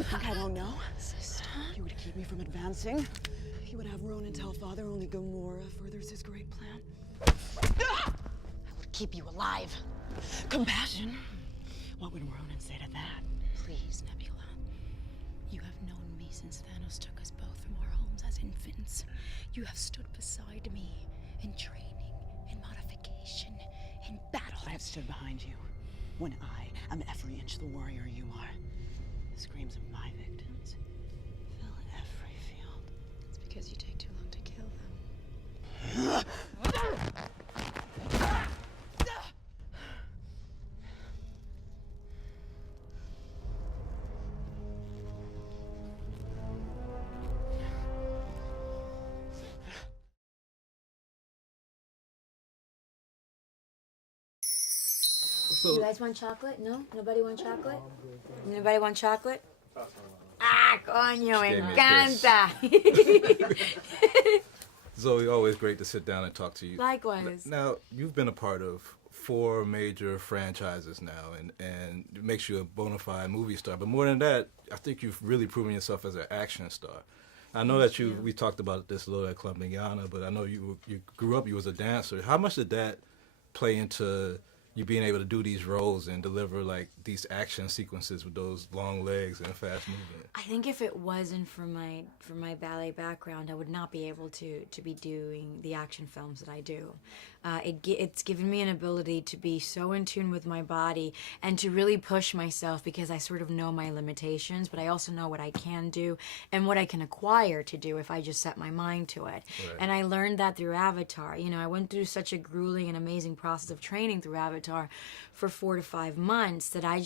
You think I don't know? Sister. You would keep me from advancing. You would have Ronan tell Father only Gamora furthers his great plan. I would keep you alive. Compassion. What would Ronan say to that? Please, Nebula. You have known me since Thanos took us both from our homes as infants. You have stood beside me in training, in modification, in battle. I have stood behind you when I am every inch the warrior you are. The screams of my victims fill every field. It's because you take too long to kill them. So, you guys want chocolate? No? Nobody want chocolate? Nobody want chocolate? Ah, coño, me encanta. Zoe, always great to sit down and talk to you. Likewise. Now, you've been a part of 4 major franchises now, and it makes you a bona fide movie star. But more than that, I think you've really proven yourself as an action star. I know that we talked about this a little at Club Migana, but I know you grew up, you was a dancer. How much did that play into you being able to do these roles and deliver like these action sequences with those long legs and fast movement? I think if it wasn't for my ballet background, I would not be able to be doing the action films that I do. It's given me an ability to be so in tune with my body and to really push myself, because I sort of know my limitations, but I also know what I can do and what I can acquire to do if I just set my mind to it. Right. And I learned that through Avatar. You know, I went through such a grueling and amazing process of training through Avatar for 4 to 5 months that I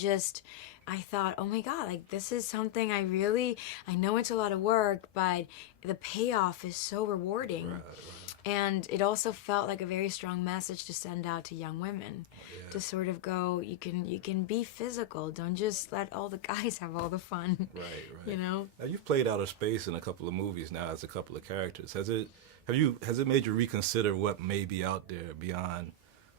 thought, oh my God, like this is something I know it's a lot of work, but the payoff is so rewarding. Right. And it also felt like a very strong message to send out to young women, to sort of go, you can be physical. Don't just let all the guys have all the fun. Right. You know. Now you've played outer space in a couple of movies now as a couple of characters. Has it made you reconsider what may be out there beyond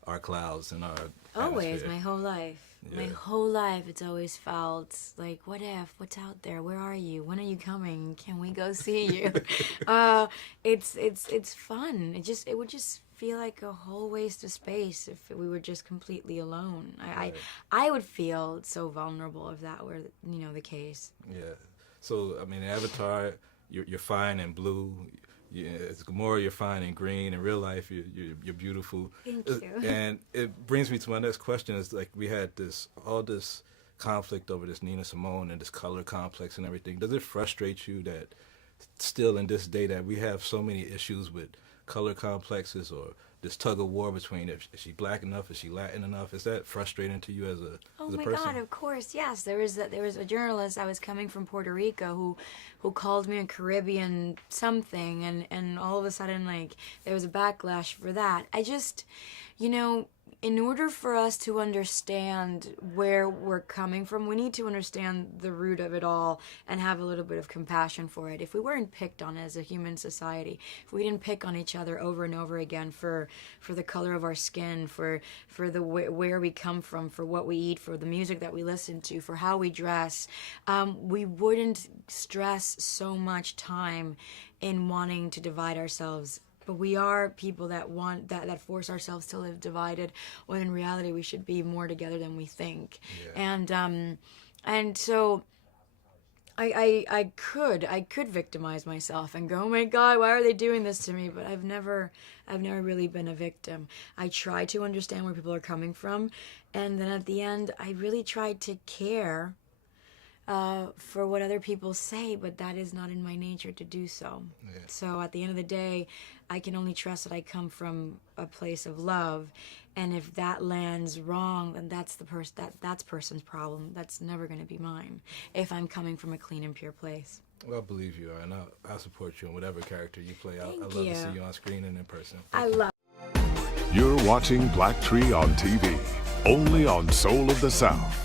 our clouds and our Always, atmosphere? my whole life. Yeah. My whole life, it's always felt like, what's out there? Where are you? When are you coming? Can we go see you? It's fun. It would just feel like a whole waste of space if we were just completely alone. I would feel so vulnerable if that were, the case. Yeah. So, I mean, Avatar, you're fine in blue. Yeah, it's Gamora, you're fine in green. In real life, you're beautiful. Thank you. And it brings me to my next question. Is like we had all this conflict over this Nina Simone and this color complex and everything. Does it frustrate you that still in this day that we have so many issues with color complexes or this tug of war between is she black enough, is she Latin enough? Is that frustrating to you as a person? Oh my God, of course, yes. There was a journalist. I was coming from Puerto Rico who called me a Caribbean something, and all of a sudden, like, there was a backlash for that. I just, in order for us to understand where we're coming from, we need to understand the root of it all and have a little bit of compassion for it. If we weren't picked on as a human society, if we didn't pick on each other over and over again for the color of our skin, for the where we come from, for what we eat, for the music that we listen to, for how we dress, we wouldn't stress so much time in wanting to divide ourselves. But we are people that want that force ourselves to live divided, when in reality we should be more together than we think. Yeah. And so I could victimize myself and go, oh my God, why are they doing this to me? But I've never really been a victim. I try to understand where people are coming from, and then at the end I really tried to care for what other people say, but that is not in my nature to do so. Yeah. So at the end of the day, I can only trust that I come from a place of love, and if that lands wrong, then that's that's person's problem. That's never going to be mine if I'm coming from a clean and pure place. Well, I believe you are, and I support you in whatever character you play. I love to see you on screen and in person. I love. You're watching BLACKTREE on TV, only on Soul of the South.